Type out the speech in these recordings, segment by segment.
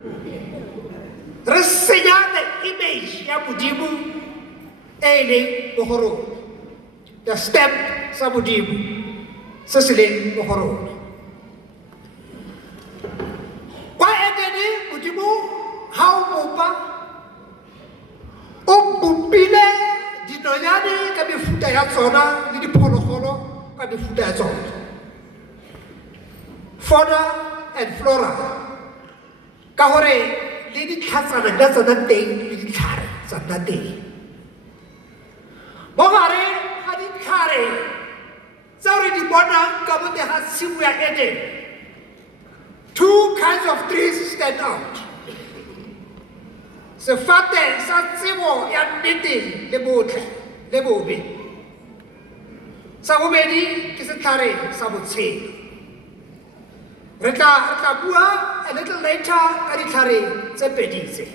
Re senya the image ya Modimo e leng mo go rona, the step sa Modimo se se leng mo go rona. Kwa Edene Modimo ha o bopa o bopile dinonyane ka mefuta ya tsona le diphologolo ka mefuta ya tsona, fauna and flora, ka gore le ditlhatsana di tsona teng le ditlhare tsa nna teng. Mo gare ga ditlhare tseo re di bonang ka bote ga tshimo ya Eden, two kinds of trees stand out. Sefate sa tsebo ya nnete le botle le bobe. Sa bobedi ke setlhare sa botshelo. Re tla bua a little later ka ditlhare tse pedi tse.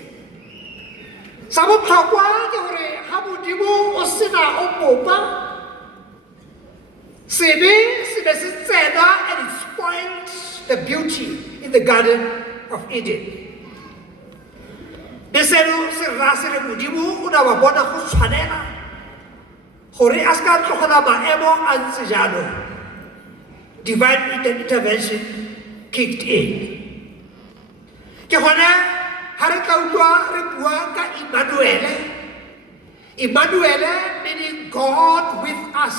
Sa botlhokwa ke gore ga Modimo o sena o bopa, sebe se tsena and it spoiled the beauty in the Garden of Eden. Beseno se rase le Modimo o na ba bona go tshwanela gore a ska tlogela maemo a ntse jalo. Divine intervention kicked in. Ke gona ha re tla utlwa re bua ka Emmanuel meaning God with us.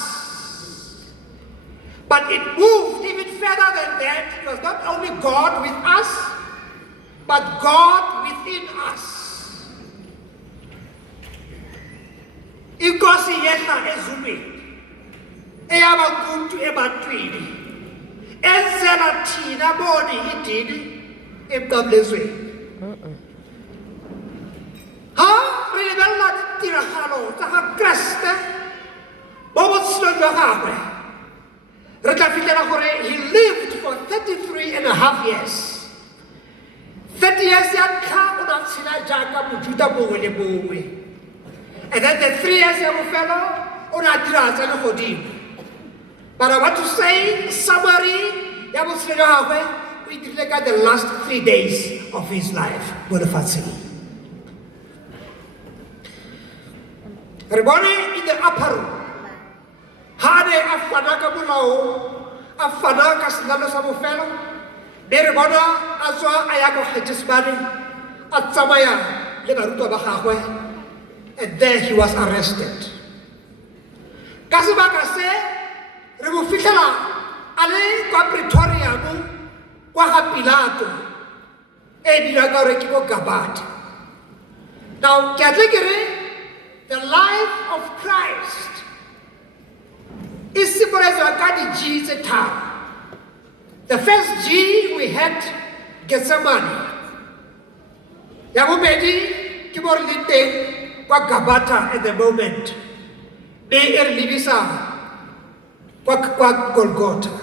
But it moved even further than that. It was not only God with us, but God within us. Inkosi yehla ezulwini eyaba umuntu ebantwini enzela thina boni idini emqablezweni. Ha re lebella ditiragalo tsa ga Kriste mo botshelong jwa gagwe, re tla fitlhela gore he lived for 33 and a half years. 30 years ya ntlha o na tshela jaaka mojuda mongwe le mongwe, and then the 3 years ya bofelo o na dira tsa legodimo. But I want to say summary ya botshelo jwa gagwe o dirile ka the last 3 days of his life mo lefatsheng. Re bone in the upper room ha ne a fana ka molao, a fana ka senalo sa bofelo, be re bona a tswa a ya ko Getsemane a tsamaya le barutwa ba gagwe, and there he was arrested. Ka sebaka se re mo fitlhela a le kwa Praetorium kwa ga Pilato e dira ka gore ke mo Gabata. Now ke atle ke re the life of Christ is symbolized by the G tse tharo. The first G we had Gethsemane. Ya bobedi ke mo re le teng kwa Gabata at the moment, be e re lebisa kwa Golgotha.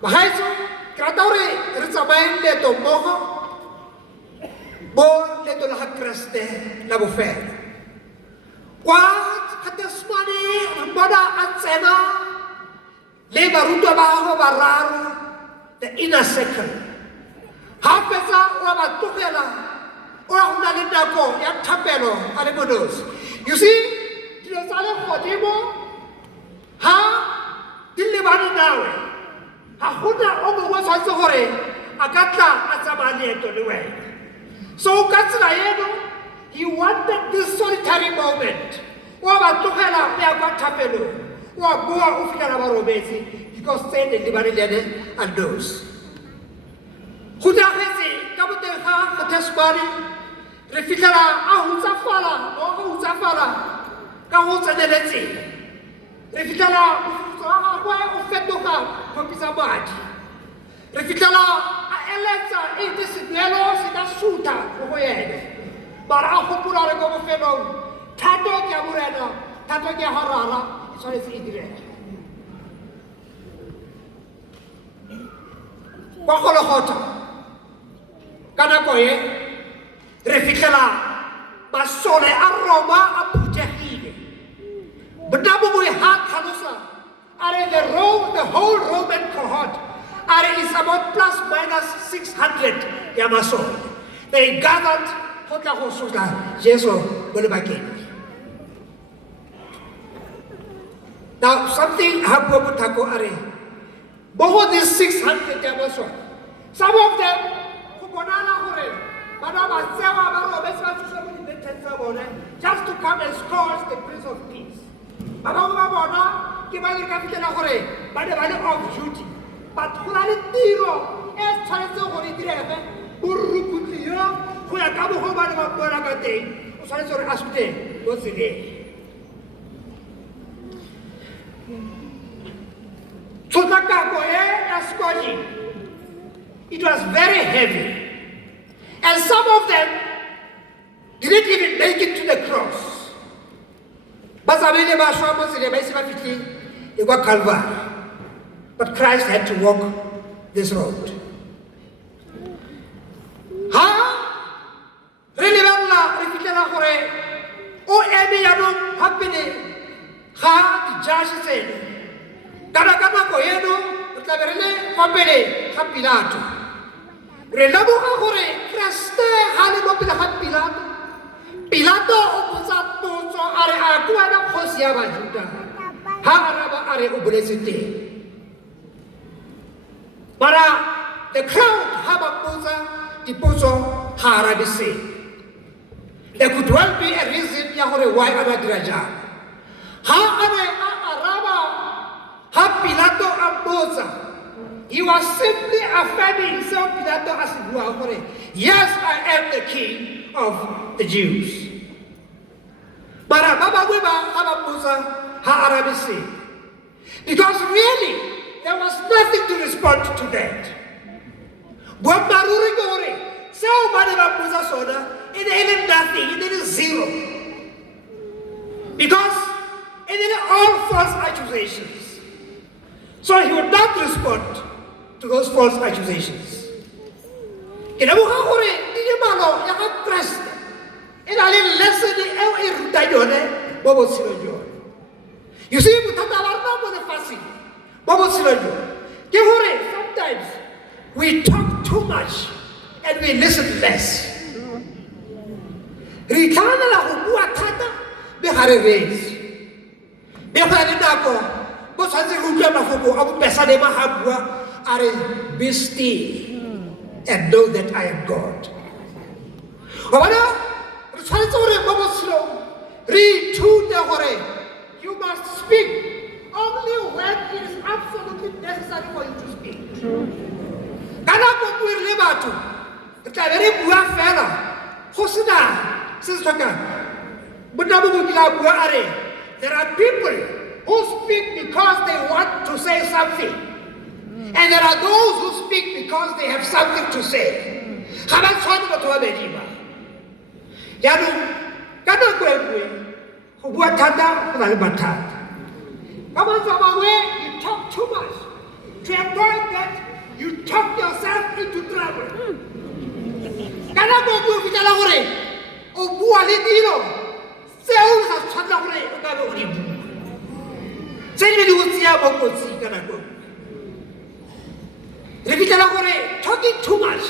Magaetso ke rata gore re tsamaye leeto mmogo mo leeto la ga Kriste la bofelo. Kwa Getsemane re bona a tsena le barutwa ba gagwe bararo, the inner circle. Ha fetsa o ba tlogela o ra go na le nako ya thapelo a le monosi. You see, dilo tsa legodimo ha di lebane nawe, ga gona o mongwe tshwanetse gore a ka tla a tsamaya leeto le wena. So ka tsela eno, he wanted this solitary moment. Wa ba tlogela o ya kwa thapelong, wa boa o fitlhela ba robetse, because tse ne lebane le ene a knows. Go diragetse ka boteng ga Getsemane, re fitlhela a hutsafala ka go tseneletseng. Re fitlhela mofutso wa gagwe o fetoga phopisa madi. Re fitlhela a eletsa ete seduelo se ka sutha mo go ene, mara a gopola re ko bofelong thato ke ya morena, thato ke ya harara e tshwanetse e direga. Kwa Gologotha ka nako e re fitlhela masole a Roma a phuthegile. Monna mongwe ha tlhalosa a re the whole Roman cohort are is about plus minus 600 ya masole. they gathered go tla go sotla Jesu mo lebakeng. Now something happened with Tako Are. Both these 600 Yamaswa. Some of them who just to come and scourge the Prince of Peace. But of duty. But who are the hero? As Chinese or the Burukutio, who are Kabu Hobart of Boragate, who says or Aspte, what's the day? It was very heavy. And some of them didn't even make it to the cross. But Christ had to walk this road. Pilato are the crowd there could well be a reason why Pilato he was simply affirming himself Pilato as yes, I am the king of the Jews. Because really, there was nothing to respond to that. It ain't nothing, it is zero. Because it is all false accusations. So he would not respond to those false accusations. You see, sometimes we talk too much and we listen less. Be still and know that I am God. You must speak only when it is absolutely necessary for you to speak. There are people who speak because they want to say something. And there are those who speak because they have something to say. You talk too much to a point that you talk yourself into trouble. Talking too much.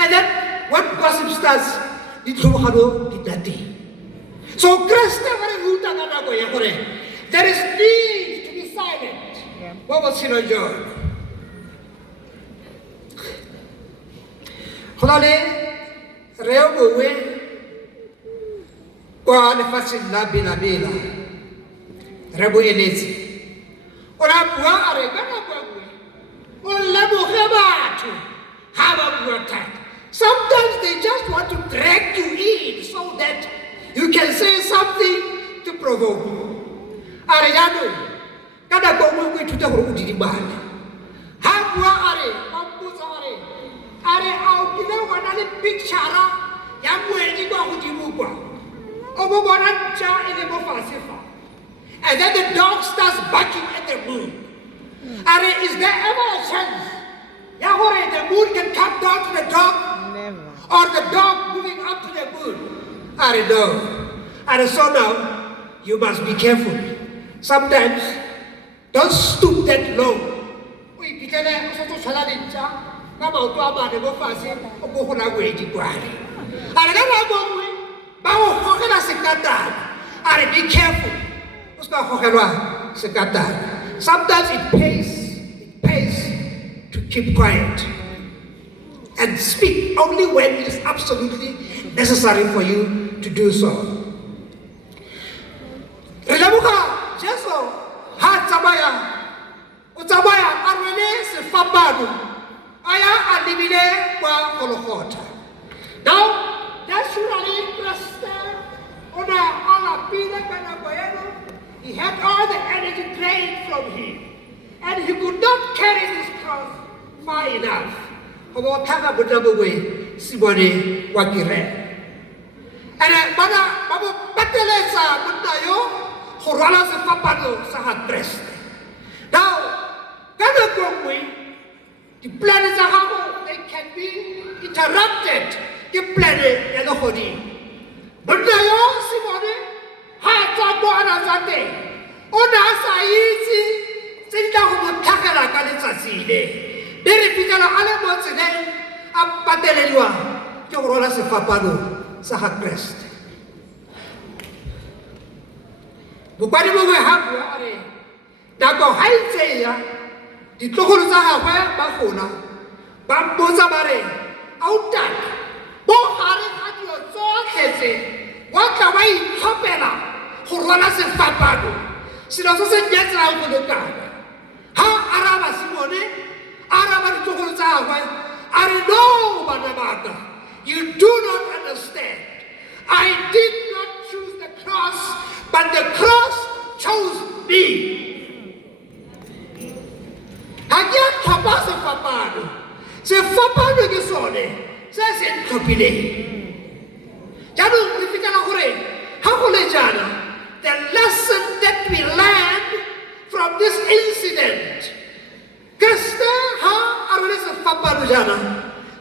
And then what gossip starts, so there is need to be silent. What was in John? Rebo elezi. Ora bua are kana bua. O lebo hebatu. Haba bua tat. Sometimes they just want to drag you in so that you can say something to provoke. Are yanu. Kada gomu ku tuta horo udidi bana. Ha bua are, kompusa are. Are au kile wanale picture ya mwenji kwa kujibu kwa. Obo bona cha ile mo fasifa. And then the dog starts barking at the moon. Is there ever a chance the moon can come down to the dog? Never. Or the dog moving up to the moon? No. So now, you must be careful. Sometimes, don't stoop that low Saladincha, come out to about the Bofasi, or go for a way to Guari. I don't know, Bao Hokana Sekata. Are be careful. Sometimes it pays to keep quiet and speak only when it is absolutely necessary for you to do so. Relamuka, Jeso, Utabaya, Armene, Fabadu, Aya, Adibile, Wa Holokota. Now, that's surely he had all the energy drained from him, and he could not carry his cross far enough. About Taka Budabaway, Sibone, Wakire. And Babu Patelesa, Mutayo, Horalas and Papado, Sahat Prest. Now, Ganagongwe, the planets are how they can be interrupted. The planet and the Hodi. But now, Simone, Hata Boanazate, Onasa easy, Sinta Takara Kalisaside, Deripitala Alamonsine, a Patelua, Jorola Sefapado, Sahat Crest. Bukari will have Yare, Dago Haizea, the Tokuzaha, Bafuna, Bambozabare, Outak. Bohari had your thought, what away, Hopela, Horolas and Fapado. She also said, yes, out to the garden. How Araba Simone, Araba Tokozawa, I know, Manamata, you do not understand. I did not choose the cross, but the cross chose me. Again, Tabasa Fapado. Say, Fapado is on says in Kopile. Janu, if you can the lesson that we learned from this incident. Krista, ha, Arisa Paparujana.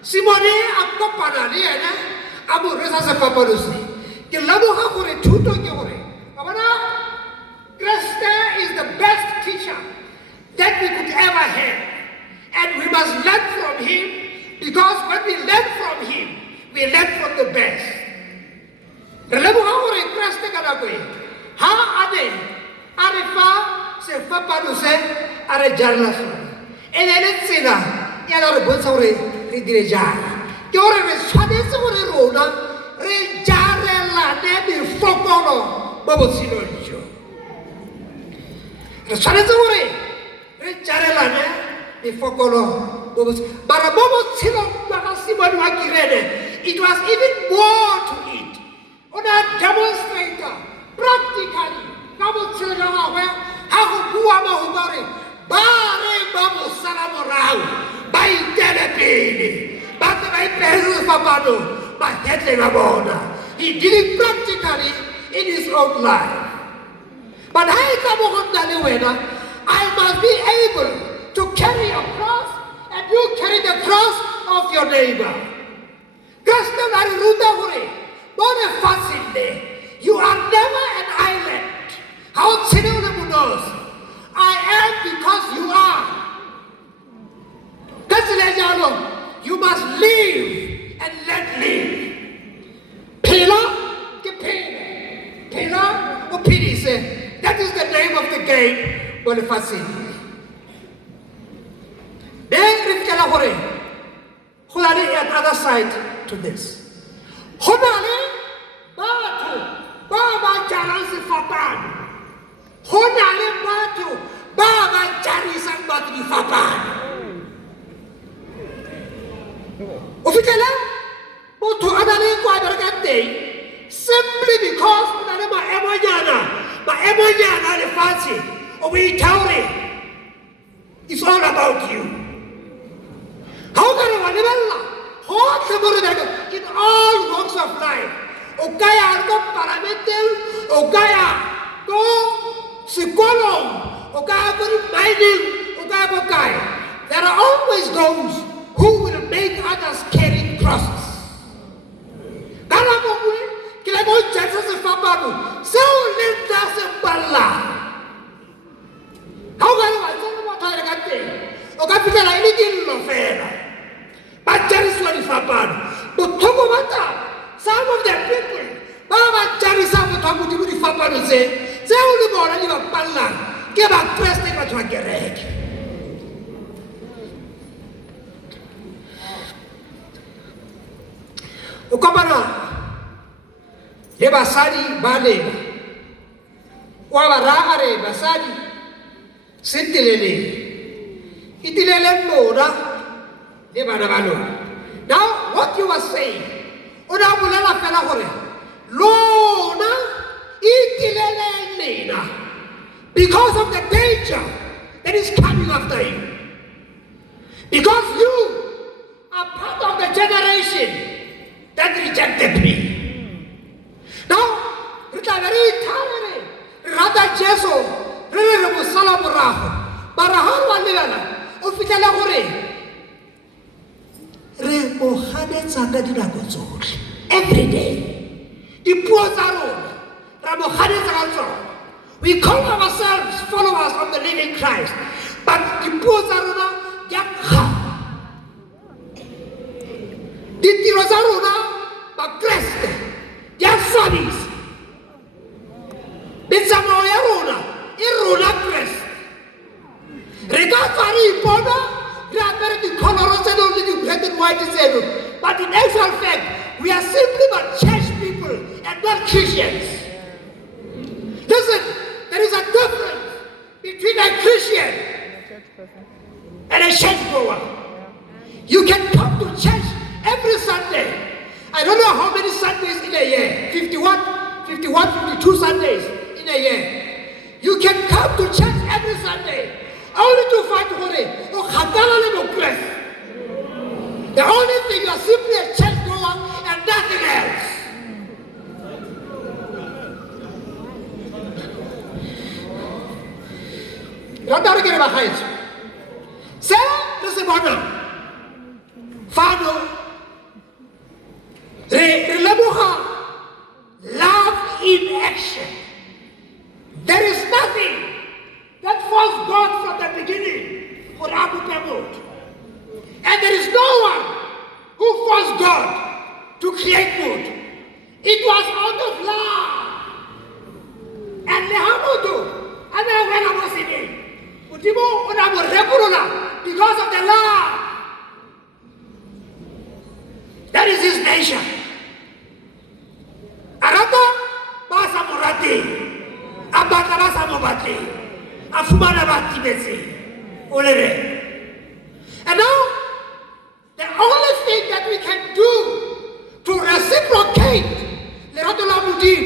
Simone, a Papanariana, Amurisa Paparusi. The Labu Hakure, Tuto Yore. Krista is the best teacher that we could ever have. And we must learn from him. Because when we learn from him, we learn from the best. Relevo haure Krista kanakwe. Ha ade arifa se fapadu se are jarla so. Ele sena yala ro bonsaure ridirejara. Kyore re swade sore rona re jarela ne bi fokolo bobo sinonjo. Re swade sore re jarela ne bi fokolo. It was even more to it. On a demonstrator, practically, he did it practically in his own life. But I must be able to carry a cross. And you carry the cross of your neighbor. You are never an island. How I am because you are. You must live and let live. That is the name of the game. Then another side to this. Honale Batu Baba Jaransi Fapan. Honale Batu Baba Jarisan Batu Fapan. Officially, Botu Adale Quadragate, simply because my Emojana, the fancy, or we Tauri. It's all about you. How can in all walks of life? Okaya go paramental, Okaya go psycholog, Okaya go mining, Okaya go guy. There are always those who will make others carry crosses. Galabogwe, Kilabo Jackson Fababu, so Linda Balla. How can I tell you what I got there? o ka fitlhela e le dillo fela ba jarisiwa difapano botlhoko ba taba some of the people ba jarisa motho wa modimo difapano tseo le bona di ba pallang ke bakreste ke batho ba kereke o kopana le basadi ba lela wa ba raya re basadi se teleleng e teleleng lona le bana ba lona. Now what you were saying o na bolela fela gore lona e teleleng lena because of the danger that is coming after you, because you are part of the generation that rejected me. Now re tla be re ithalele re rata Jesu re re mo sala morago mara ha wa lebala o fitlhela gore re mo ganetsa ka dinako tsotlhe every day dipuo tsa rona ra mo ganetsa ka tsona. We call ourselves followers of the living Christ, but dipuo tsa rona di a kga ditiro tsa rona bakreste di a swabisa metsamao ya rona e rona kreste re ka tswa re ipona re apere dikholoro tseno le di-black and white tseno, but in actual fact we are simply but church people and not Christians. Listen, there is a difference between a Christian and a church goer. You can come to church every Sunday. I don't know how many Sundays in a year, 52 Sundays in a year. You can come to church every Sunday only to find the only thing, you are simply a church goer and nothing else. Rata ke ba gaetso se re se bona fano re lemoga love in action. There is nothing that forced God from the beginning for Abu Tamud, and there is no one who forced God to create mood. It was out of love and lehamudu and when I was in it. Because of the love. That is his nature. Arata basa murati, abata basa mubati, afumana bati besi, ulere. And now, the only thing that we can do to reciprocate Leratula Mudim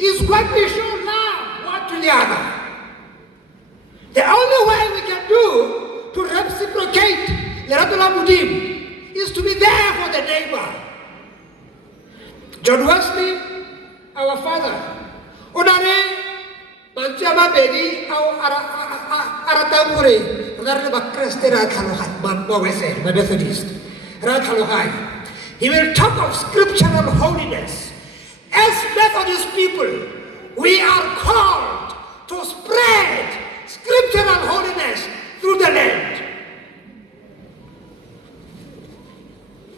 is when we show love one to the other. The only way we can do to reciprocate Leratula Mudim is to be there for the neighbor. John Wesley, our father, Onare, Manchama Bedi, our Aratamure, Naraba Crestera Kalohan, Mambawese, the Methodist, Rakalohan. He will talk of scriptural holiness. As Methodist people, we are called to spread scriptural holiness through the land.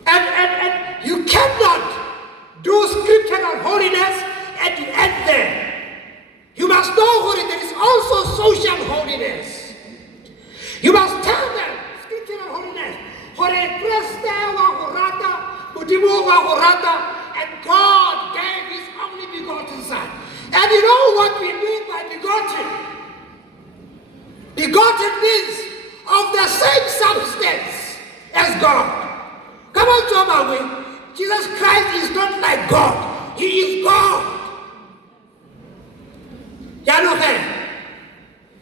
And you cannot do scriptural holiness and you end there. You must know what there is also social holiness. You must tell them scriptural holiness. And God gave his only begotten Son. And you know what we mean by begotten? Begotten means of the same substance as God. Come on, Jomawe. Jesus Christ is not like God. He is God.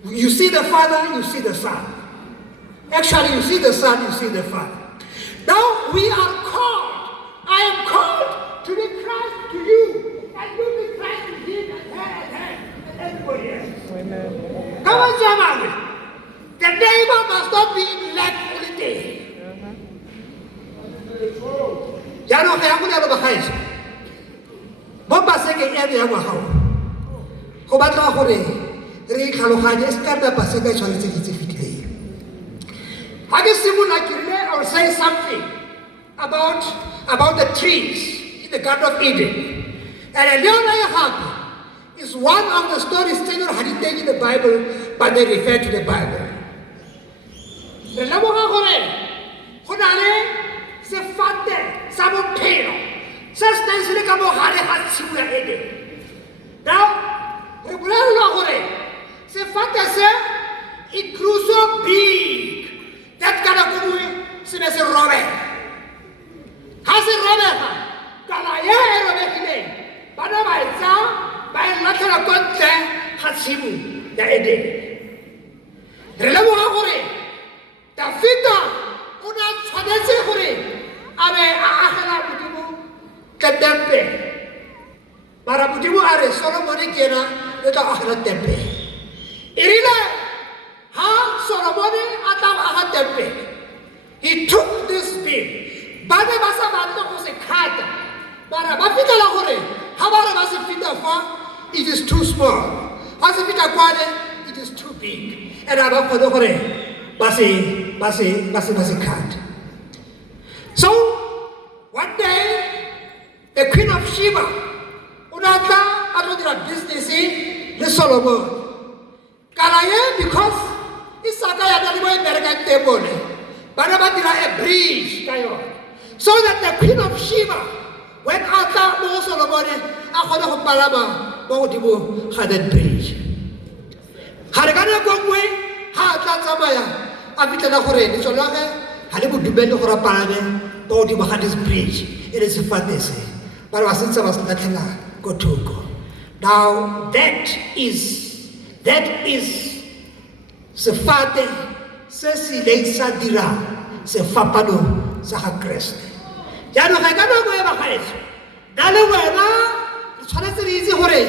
You see the Father, you see the Son. Actually, you see the Son, you see the Father. Now we are called. I am called to be Christ to you, and you be Christ to him, and her, and everybody else. Amen. Come on, Jomawe. The neighbor must not be in lack holiday. Jano kaya ko na ba kayo? Bomba se ke ebe ya ngwaga o. Go batla gore re tlhaloganye se ka nna ba se ka tshwanetse di tse fitlhileng. I'll say something about the trees in the Garden of Eden. And Leonard is one of the stories taken in the Bible, but they refer to the Bible. Now, it grew so big that kind of movie, since a Robert. Has a Robert? Galaya Robert today. But by lateral contact, Hatsimu, the Ede. Relamo the Fita, Una Swadese, Ame Ahana Budimu, Kadempe. Marabutimu are Solomon Kena, the Ahana Tempe. Irina. He took this beam. It is too small. It is too big. And so one day, the Queen of Sheba, business in Solomon. Because it's a table, but a bridge, so that the Queen of Sheba went out of Solomon, had a bridge. Haragana Gongway, Hatamaya, Abitana Hore, Solanga, Halibu Dubendo for a parade, Bodibu had this bridge. It is a fantasy. But was in Savas Natana, go to go. Now that is se fate se silenza dirà se fa pano sa Kriste. Ya no ga kana go ba khaetso. Dale wena tshwanetse re itse gore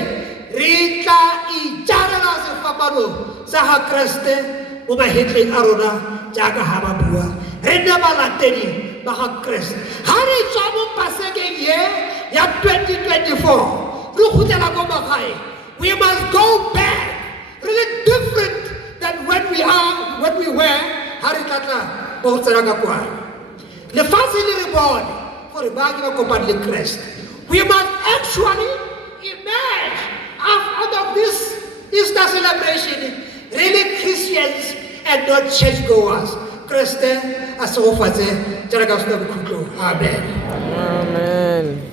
re tla itjara se fa pano sa Kriste mo mahetleng a rona jaaka ha ba bua. Re nna balatedi ba ga Kriste. Ha re tswa mo pasekeng ye ya 2024 re khutela go ba gae. We must go back. Really different than when we were, Harikata, Botsaragakwa. The first thing born for the bag of company Christ. We must actually emerge out of this Easter celebration, really Christians and not churchgoers. Christ, as so far as Amen. Amen.